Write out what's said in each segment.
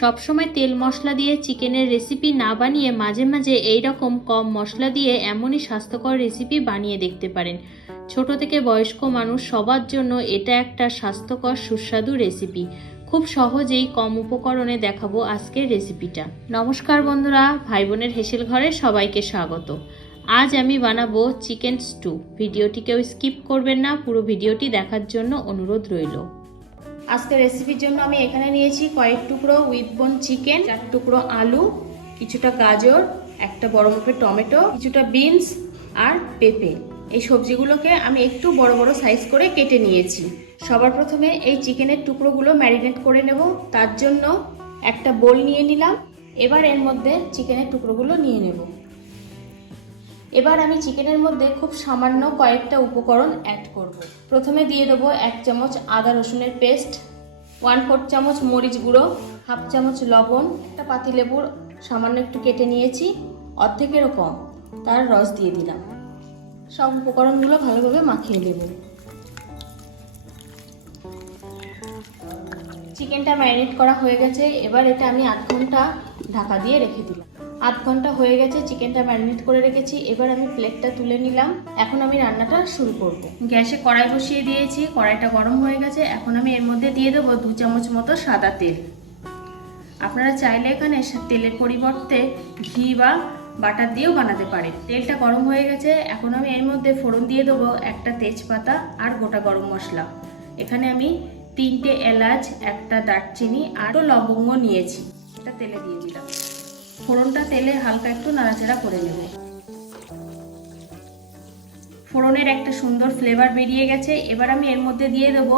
সবসময় তেল মশলা দিয়ে চিকেনের রেসিপি না বানিয়ে মাঝে মাঝে এই রকম কম মশলা দিয়ে এমনই স্বাস্থ্যকর রেসিপি বানিয়ে দেখতে পারেন। ছোট থেকে বয়স্ক মানুষ সবার জন্য এটা একটা স্বাস্থ্যকর সুস্বাদু রেসিপি। খুব সহজেই কম উপকরণে দেখাবো আজকের রেসিপিটা। নমস্কার বন্ধুরা, ভাই বোনের হেসেল ঘরে সবাইকে স্বাগত। আজ আমি বানাবো চিকেন স্টু। ভিডিওটি কেউ স্কিপ করবেন না, পুরো ভিডিওটি দেখার জন্য অনুরোধ রইল। আজকের রেসিপির জন্য আমি এখানে নিয়েছি কয়েক টুকরো উইথ বোন চিকেন, 4 টুকরো আলু, কিছুটা গাজর, একটা বড় মাপের টমেটো, কিছুটা বিনস আর পেঁপে। এই সবজিগুলোকে আমি একটু বড় বড় সাইজ করে কেটে নিয়েছি। সবার প্রথমে এই চিকেনের টুকরোগুলো ম্যারিনেট করে নেব। তার জন্য একটা বোল নিয়ে নিলাম। এবার এর মধ্যে চিকেনের টুকরোগুলো নিয়ে নেব। এবার আমি চিকেনের মধ্যে খুব সামান্য কয়েকটা উপকরণ অ্যাড করব। প্রথমে দিয়ে দেবো 1 চামচ আদা রসুনের পেস্ট, 1/4 চামচ মরিচ গুঁড়ো, 1/2 চামচ লবণ, একটা পাতিলেবুর সামান্য একটু কেটে নিয়েছি, অর্ধেকেরও কম, তার রস দিয়ে দিলাম। সব উপকরণগুলো ভালোভাবে মাখিয়ে নেব। চিকেনটা ম্যারিনেট করা হয়ে গেছে। এবার এটা আমি 8 ঘন্টা ঢাকা দিয়ে রেখে দিলাম। 8 ঘন্টা হয়ে গেছে, চিকেনটা ম্যারিনেট করে রেখেছি। এবার আমি প্লেটটা তুলে নিলাম। এখন আমি রান্নাটা শুরু করব। গ্যাসে কড়াই বসিয়ে দিয়েছি, কড়াইটা গরম হয়ে গেছে। এখন আমি এর মধ্যে দিয়ে দেবো 2 চামচ মতো সাদা তেল। আপনারা চাইলে এখানে তেলের পরিবর্তে ঘি বা বাটার দিয়েও বানাতে পারেন। তেলটা গরম হয়ে গেছে। এখন আমি এর মধ্যে ফোড়ন দিয়ে দেবো একটা তেজপাতা আর গোটা গরম মশলা। এখানে আমি 3টে এলাচ, একটা দারচিনি আর লবঙ্গ নিয়েছি। এটা তেলে দিয়ে দিলাম। ফোড়নটা তেলে হালকা একটু নাড়াচাড়া করে নেব। ফোড়নের একটা সুন্দর ফ্লেভার বেরিয়ে গেছে। এবার আমি এর মধ্যে দিয়ে দেব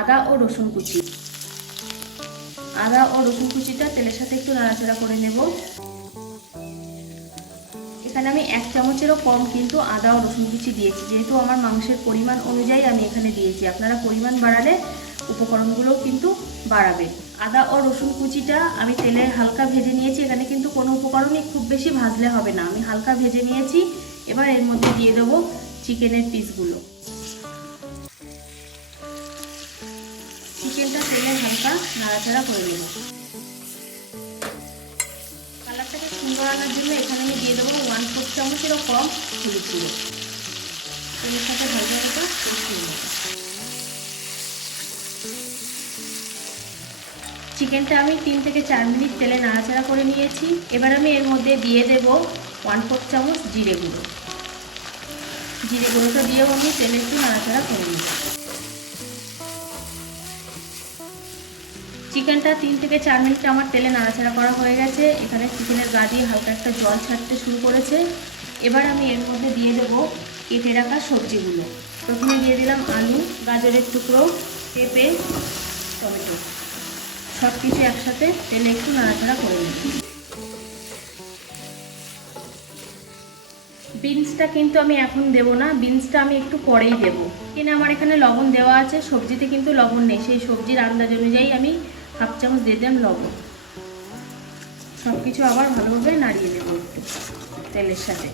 আদা ও রসুন কুচি। আদা ও রসুন কুচিটা তেলের সাথে একটু নাড়াচাড়া করে নেব। এখানে আমি 1 চামচেরও কম কিন্তু আদা ও রসুন কুচি দিয়েছি, যেহেতু আমার মাংসের পরিমাণ অনুযায়ী আমি এখানে দিয়েছি। আপনারা পরিমাণ বাড়ালে উপকরণগুলো কিন্তু বাড়াবে। আদা ও রসুন কুচিটা আমি তেলে হালকা ভেজে নিয়েছি। এখানে কিন্তু কোনো উপকরণই খুব বেশি ভাজলে হবে না, আমি হালকা ভেজে নিয়েছি। এবার এর মধ্যে দিয়ে দেবো চিকেনের পিসগুলো। চিকেনটা তেলে হালকা নাড়াচাড়া করে নেব। কালারটাকে সুন্দর আনার জন্য এখানে আমি দিয়ে দেবো 1/4 চামচেরও কম হলুদ গুঁড়ো। তেলের সাথে ভাজাটা কষিয়ে নেব। চিকেনটা আমি 3 থেকে 4 মিনিট তেলে নাড়াচাড়া করে নিয়েছি। এবার আমি এর মধ্যে দিয়ে দেব 1/4 চামচ জিরে গুঁড়ো। জিরে গুঁড়োটা দিয়েও আমি তেলে একটু নাড়াচাড়া করে নেব। চিকেনটা 3 থেকে 4 মিনিট আমার তেলে নাড়াচাড়া করা হয়ে গেছে। এখানে চিকেনের গা দিয়ে হালকা একটা জল ছাড়তে শুরু করেছে। এবার আমি এর মধ্যে দিয়ে দেব কেটে রাখা সবজিগুলো। প্রথমে দিয়ে দিলাম আলু, গাজরের টুকরো, পেঁপে, টমেটো। সব কিছু একসাথে তেলে একটু নাড়াচাড়া করে নিই। বিনসটা কিন্তু আমি এখন দেবো না, বিনসটা আমি একটু পরেই দেবো। কিনা আমার এখানে লবণ দেওয়া আছে, সবজিতে কিন্তু লবণ নেই। সেই সবজির আন্দাজ অনুযায়ী আমি 1/2 চামচ দিয়ে দিলাম লবণ। সব কিছু আবার ভালোভাবে নাড়িয়ে দেবো একটু তেলের সাথে।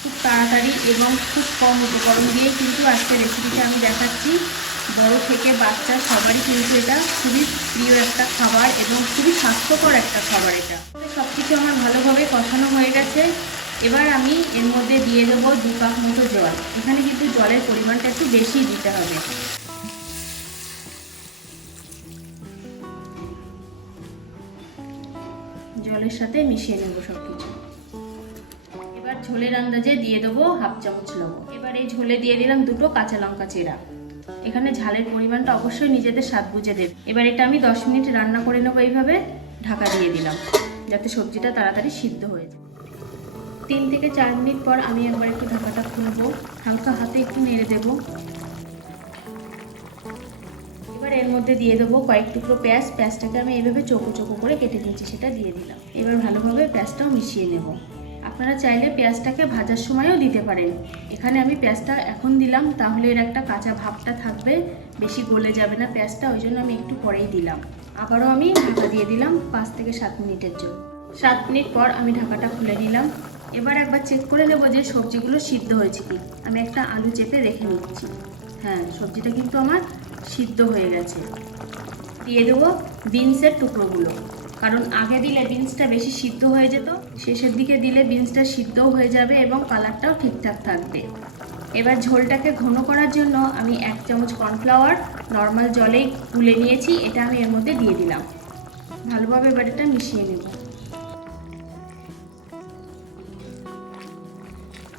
খুব তাড়াতাড়ি এবং খুব কম উপকরণ দিয়ে কিন্তু আজকের রেসিপিটা আমি দেখাচ্ছি। বড় থেকে বাচ্চা সবারই কিন্তু এটা খুবই প্রিয় একটা খাবার এবং খুবই স্বাস্থ্যকর একটা খাবার। এটা সব কিছু আমার ভালোভাবে কষানো হয়ে গেছে। এবার আমি এর মধ্যে দিয়ে দেবো 2 কাপ মতো জল। এখানে কিন্তু জলের পরিমাণটা একটু বেশি দিতে হবে। জলের সাথে মিশিয়ে নেব সব কিছু। এবার ঝোলের আন্দাজে দিয়ে দেবো 1/2 চামচ লবণ। এবার এই ঝোলে দিয়ে দিলাম 2টো কাঁচা লঙ্কা চেরা। এখানে ঝালের পরিমাণটা অবশ্যই নিজেদের স্বাদ বুঝে দেবে। এবার এটা আমি 10 মিনিট রান্না করে নেবো। এইভাবে ঢাকা দিয়ে দিলাম যাতে সবজিটা তাড়াতাড়ি সিদ্ধ হয়ে যায়। 3 থেকে 4 মিনিট পর আমি একবার একটু ঢাকাটা খুলবো, হালকা হাতে একটু নেড়ে দেবো। এবার এর মধ্যে দিয়ে দেবো কয়েক টুকরো পেঁয়াজ। পেঁয়াজটাকে আমি এইভাবে চৌকো চৌকো করে কেটে নিয়েছি, সেটা দিয়ে দিলাম। এবার ভালোভাবে পেঁয়াজটাও মিশিয়ে নেব। আপনারা চাইলে পেঁয়াজটাকে ভাজার সময়ও দিতে পারেন। এখানে আমি পেঁয়াজটা এখন দিলাম, তাহলে এর একটা কাঁচা ভাবটা থাকবে, বেশি গলে যাবে না পেঁয়াজটা, ওই জন্য আমি একটু পরেই দিলাম। আবারও আমি ঢাকা দিয়ে দিলাম 5 থেকে 7 মিনিটের জন্য। 7 মিনিট পর আমি ঢাকাটা খুলে নিলাম। এবার একবার চেক করে নেব যে সবজিগুলো সিদ্ধ হয়েছে কি। আমি একটা আলু চেপে রেখে নিচ্ছি। হ্যাঁ, সবজিটা কিন্তু আমার সিদ্ধ হয়ে গেছে। দিয়ে দেবো বিনসের টুকরোগুলো, কারণ আগে দিলে বিনসটা বেশি সিদ্ধ হয়ে যেত, শেষের দিকে দিলে বিনসটা সিদ্ধও হয়ে যাবে এবং কালারটাও ঠিকঠাক থাকবে। এবার ঝোলটাকে ঘন করার জন্য আমি 1 চামচ কর্নফ্লাওয়ার নর্মাল জলেই গুলে নিয়েছি, এটা আমি এর মধ্যে দিয়ে দিলাম। ভালোভাবে এবার এটা মিশিয়ে নেব।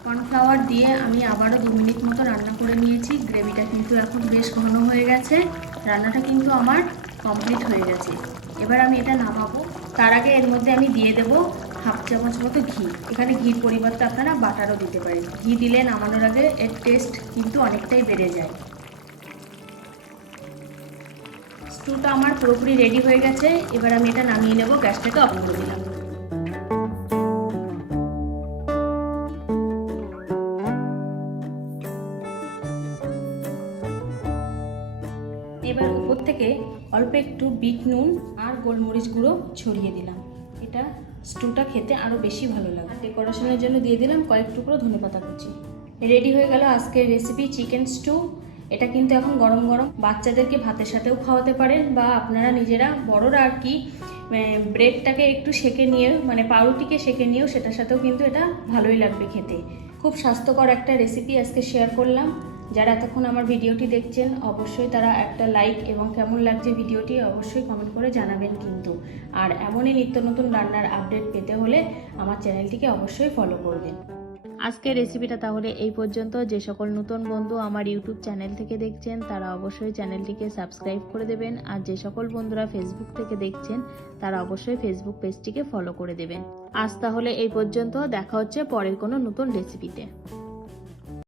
কর্নফ্লাওয়ার দিয়ে আমি আবারও 2 মিনিট মতো রান্না করে নিয়েছি। গ্রেভিটা কিন্তু এখন বেশ ঘন হয়ে গেছে, রান্নাটা কিন্তু আমার কমপ্লিট হয়ে গেছে। এবার আমি এটা নামাবো। তার আগে এর মধ্যে আমি দিয়ে দেব 1/2 চামচ মতো ঘি। এখানে ঘির পরিবর্তে আপনারা বাটারও দিতে পারেন। ঘি দিলে নামানোর আগে এর টেস্ট কিন্তু অনেকটাই বেড়ে যায়। স্টুটা আমার পুরোপুরি রেডি হয়ে গেছে। এবার আমি এটা নামিয়ে নেব, গ্যাসটাকে অফ করে দিলাম। এবার উপর থেকে অল্প একটু বিট নুন আর গোলমরিচ গুঁড়ো ছড়িয়ে দিলাম। এটা স্টুটা খেতে আরও বেশি ভালো লাগে। ডেকোরেশনের জন্য দিয়ে দিলাম কয়েক টুকরো ধনেপাতা কুচি। রেডি হয়ে গেল আজকের রেসিপি চিকেন স্টু। এটা কিন্তু এখন গরম গরম বাচ্চাদেরকে ভাতের সাথেও খাওয়াতে পারেন, বা আপনারা নিজেরা বড়রা আর কি ব্রেডটাকে একটু সেঁকে নিয়ে, মানে পাউরুটিকে সেঁকে নিয়েও সেটার সাথেও কিন্তু এটা ভালোই লাগবে খেতে। খুব স্বাস্থ্যকর একটা রেসিপি আজকে শেয়ার করলাম। যারা এতক্ষণ আমার ভিডিওটি দেখছেন অবশ্যই তারা একটা লাইক এবং কেমন লাগছে ভিডিওটি অবশ্যই কমেন্ট করে জানাবেন কিন্তু। আর এমনই নিত্য নতুন রান্নার আপডেট পেতে হলে আমার চ্যানেলটিকে অবশ্যই ফলো করবেন। আজকের রেসিপিটা তাহলে এই পর্যন্ত। যে সকল নতুন বন্ধু আমার ইউটিউব চ্যানেল থেকে দেখছেন তারা অবশ্যই চ্যানেলটিকে সাবস্ক্রাইব করে দেবেন, আর যে সকল বন্ধুরা ফেসবুক থেকে দেখছেন তারা অবশ্যই ফেসবুক পেজটিকে ফলো করে দেবেন। আজ তাহলে এই পর্যন্ত, দেখা হচ্ছে পরের কোনো নতুন রেসিপিতে।